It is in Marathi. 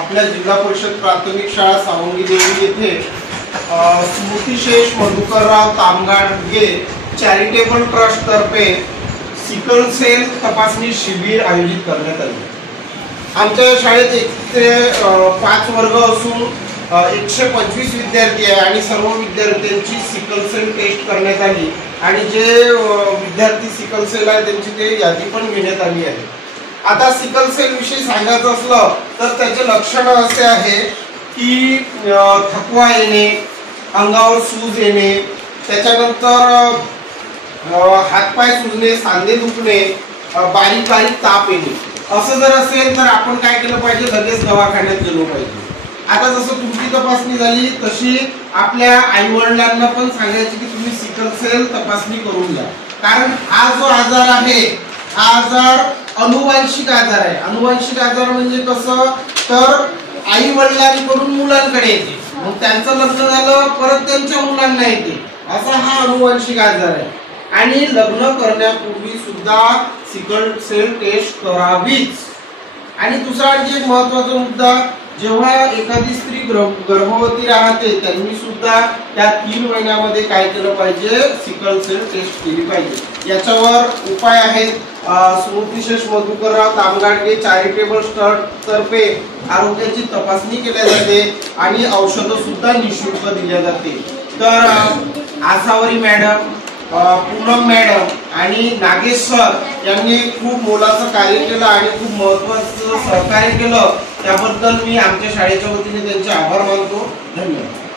आपल्या जिल्हा परिषद प्राथमिक शाळा सावंगी देवी येथे स्मृतिशेष मधुकरराव तामगाडगे चॅरिटेबल ट्रस्ट तर्फे सिकल सेल तपासणी शिबिर आयोजित करण्यात आले। आमच्या शाळेत 1 ते 5 वर्ग असून 125 विद्यार्थी आहे आणि सर्व विद्यार्थ्यांची सिकल सेल टेस्ट करण्यात आली आणि जे विद्यार्थी सिकल सेल आहे त्यांची ते यादी पण घेण्यात आली आहे। आता सिकल सेल विषयी सांगायचं असलं तर त्याचे लक्षण असे आहे की थकवा येणे, अंगावर सूज येणे, त्याच्यानंतर हातपाय सुजणे, सांधे दुखणे, बारीक बारीक ताप येणे। असं जर असेल तर आपण काय केलं पाहिजे, लगेच दवाखान्यात गेलो पाहिजे। आता जसं तुमची तपासणी झाली तशी आपल्या आई वडिलांना पण सांगायचे की तुम्ही सिकल सेल तपासणी करून घ्या, कारण हा जो आजार आहे हा आजार अनुवांशिक आजार आहे। अनुवांशिक आजार म्हणजे कसं, तर आई वडिलांकडून मुलांकडे येते, मग त्यांचं लग्न झालं परत त्यांच्या मुलांना येते, असा हा अनुवांशिक आजार आहे। आणि लग्न करण्यापूर्वी सुद्धा सिकल सेल टेस्ट करावीच। आणि दुसरा आणखी एक महत्त्वाचा मुद्दा, जेव्हा एखादी स्त्री गर्भवती राहते त्यांनी सुद्धा त्या 3 महिन्यामध्ये काय केलं पाहिजे, सिकल सेल टेस्ट केली पाहिजे। याच्यावर उपाय आहेत। स्मृतिशेष मधुकरराव तामगाडगे चॅरिटेबल ट्रस्ट तर्फे आरोग्याची तपासणी केली जाते आणि औषधं सुद्धा निःशुल्क दिली जाते। तर आसावरी मॅडम, पूनम मॅडम आणि नागेश सर यांनी खूप मोलाचं कार्य केलं आणि खूप महत्त्वाचं सहकार्य केलं, त्याबद्दल मी आमच्या शाळेच्या वतीने त्यांचे आभार मानतो। धन्यवाद।